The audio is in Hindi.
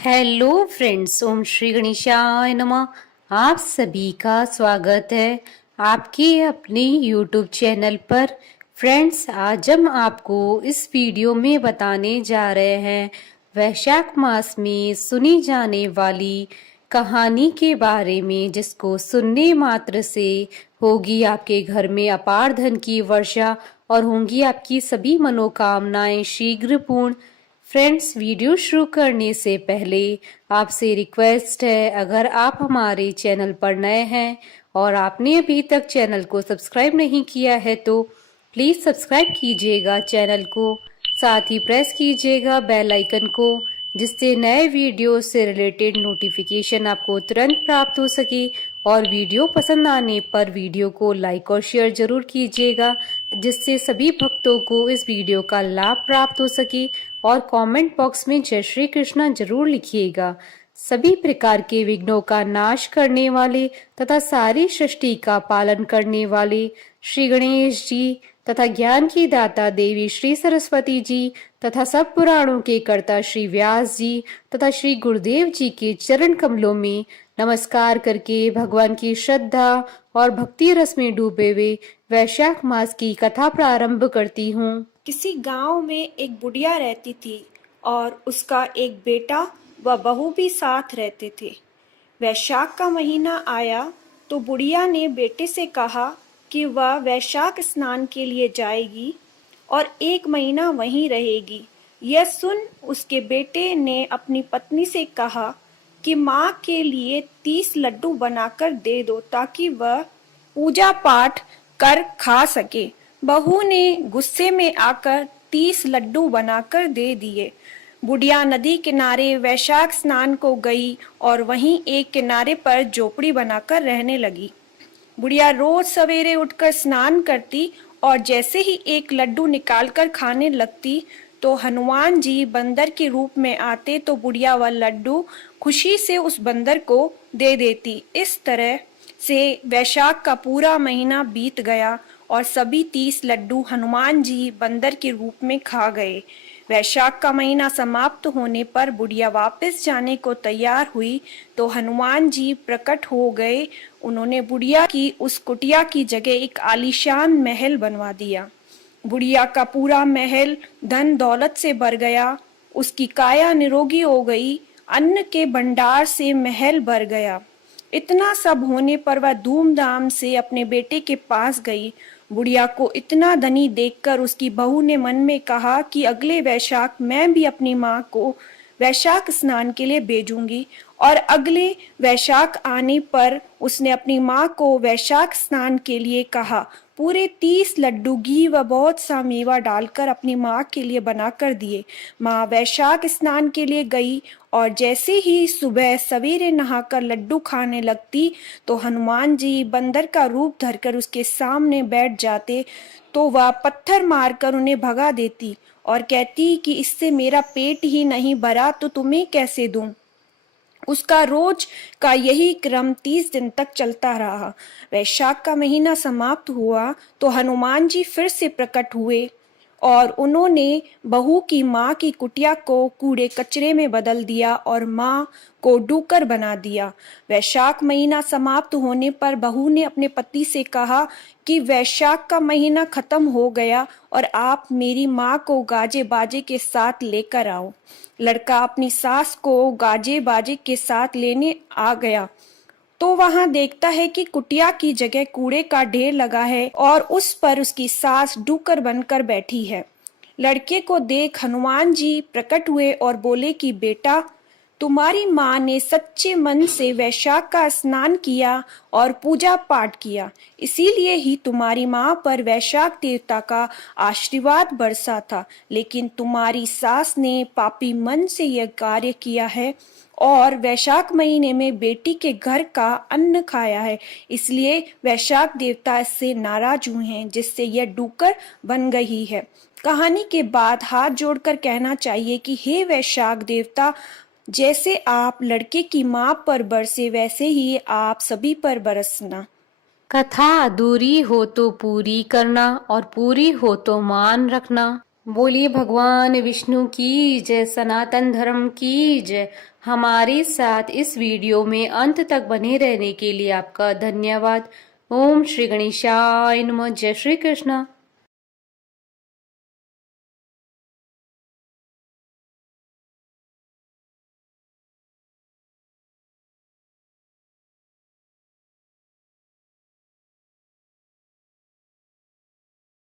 हेलो फ्रेंड्स, ओम श्री गणेशाय नमः। आप सभी का स्वागत है आपके अपने यूट्यूब चैनल पर। फ्रेंड्स, आज हम आपको इस वीडियो में बताने जा रहे हैं वैशाख मास में सुनी जाने वाली कहानी के बारे में, जिसको सुनने मात्र से होगी आपके घर में अपार धन की वर्षा और होंगी आपकी सभी मनोकामनाएं शीघ्र पूर्ण। फ्रेंड्स, वीडियो शुरू करने से पहले आपसे रिक्वेस्ट है, अगर आप हमारे चैनल पर नए हैं और आपने अभी तक चैनल को सब्सक्राइब नहीं किया है तो प्लीज़ सब्सक्राइब कीजिएगा चैनल को। साथ ही प्रेस कीजिएगा बेल आइकन को, जिससे नए वीडियो से रिलेटेड नोटिफिकेशन आपको तुरंत प्राप्त हो सके। और वीडियो पसंद आने पर वीडियो को लाइक और शेयर जरूर कीजिएगा, जिससे सभी भक्तों को इस वीडियो का लाभ प्राप्त हो सके। और कमेंट बॉक्स में जय श्री कृष्णा जरूर लिखिएगा। सभी प्रकार के विघ्नों का नाश करने वाले तथा सारी सृष्टि का पालन करने वाले श्री गणेश जी तथा ज्ञान की दाता देवी श्री सरस्वती जी तथा सब पुराणों के कर्ता श्री व्यास जी तथा श्री गुरुदेव जी के चरण कमलों में नमस्कार करके भगवान की श्रद्धा और भक्ति रस में डूबे हुए वैशाख मास की कथा प्रारंभ करती हूँ। किसी गांव में एक बुढ़िया रहती थी और उसका एक बेटा व बहू भी साथ रहते थे। वैशाख का महीना आया तो बुढ़िया ने बेटे से कहा कि वह वैशाख स्नान के लिए जाएगी और 1 महीना वहीं रहेगी। यह सुन उसके बेटे ने अपनी पत्नी से कहा कि माँ के लिए 30 लड्डू बनाकर दे दो ताकि वह पूजा पाठ कर खा सके। बहू ने गुस्से में आकर 30 लड्डू बनाकर दे दिए। बुढ़िया नदी किनारे वैशाख स्नान को गई और वहीं एक किनारे पर झोपड़ी बनाकर रहने लगी। बुढ़िया रोज सवेरे उठकर स्नान करती और जैसे ही एक लड्डू निकालकर खाने लगती तो हनुमान जी बंदर के रूप में आते तो बुढ़िया वह लड्डू खुशी से उस बंदर को दे देती। इस तरह से वैशाख का पूरा महीना बीत गया और सभी 30 लड्डू हनुमान जी बंदर के रूप में खा गए। वैशाख का महीना समाप्त होने पर बुढ़िया वापस जाने को तैयार हुई तो हनुमान जी प्रकट हो गए। उन्होंने बुढ़िया की उस कुटिया की जगह एक आलीशान महल बनवा दिया। बुढ़िया का पूरा महल धन दौलत से भर गया। उसकी काया निरोगी हो गई। अन्न के भंडार से महल भर गया। इतना सब होने पर वह धूमधाम से अपने बेटे के पास गई। बुढ़िया को इतना धनी देखकर उसकी बहू ने मन में कहा कि अगले वैशाख मैं भी अपनी माँ को वैशाख स्नान के लिए भेजूंगी। और अगले वैशाख आने पर उसने अपनी माँ को वैशाख स्नान के लिए कहा। पूरे 30 लड्डू घी व बहुत सा मेवा डालकर अपनी माँ के लिए बनाकर दिए। माँ वैशाख स्नान के लिए गई और जैसे ही सुबह सवेरे नहाकर लड्डू खाने लगती तो हनुमान जी बंदर का रूप धरकर उसके सामने बैठ जाते तो वह पत्थर मारकर उन्हें भगा देती और कहती कि इससे मेरा पेट ही नहीं भरा तो तुम्हें कैसे दूं। उसका रोज का यही क्रम 30 दिन तक चलता रहा। वैशाख का महीना समाप्त हुआ तो हनुमान जी फिर से प्रकट हुए और उन्होंने बहू की माँ की कुटिया को कूड़े कचरे में बदल दिया और माँ को डूकर बना दिया। वैशाख महीना समाप्त होने पर बहू ने अपने पति से कहा कि वैशाख का महीना खत्म हो गया और आप मेरी माँ को गाजे बाजे के साथ लेकर आओ। लड़का अपनी सास को गाजे बाजे के साथ लेने आ गया तो वहां देखता है कि कुटिया की जगह कूड़े का ढेर लगा है और उस पर उसकी सास डूकर बनकर बैठी है। लड़के को देख हनुमान जी प्रकट हुए और बोले कि बेटा, तुम्हारी माँ ने सच्चे मन से वैशाख का स्नान किया और पूजा पाठ किया, इसीलिए ही तुम्हारी माँ पर वैशाख देवता का आशीर्वाद बरसा था। लेकिन तुम्हारी सास ने पापी मन से यह कार्य किया है और वैशाख महीने में बेटी के घर का अन्न खाया है, इसलिए वैशाख देवता इससे नाराज हुए हैं, जिससे यह डूकर बन गई है। कहानी के बाद हाथ जोड़कर कहना चाहिए कि हे वैशाख देवता, जैसे आप लड़के की माँ पर बरसे वैसे ही आप सभी पर बरसना। कथा अधूरी हो तो पूरी करना और पूरी हो तो मान रखना। बोलिए भगवान विष्णु की जय, सनातन धर्म की जय। हमारे साथ इस वीडियो में अंत तक बने रहने के लिए आपका धन्यवाद। ओम श्री गणेशाय नमः। जय श्री कृष्ण।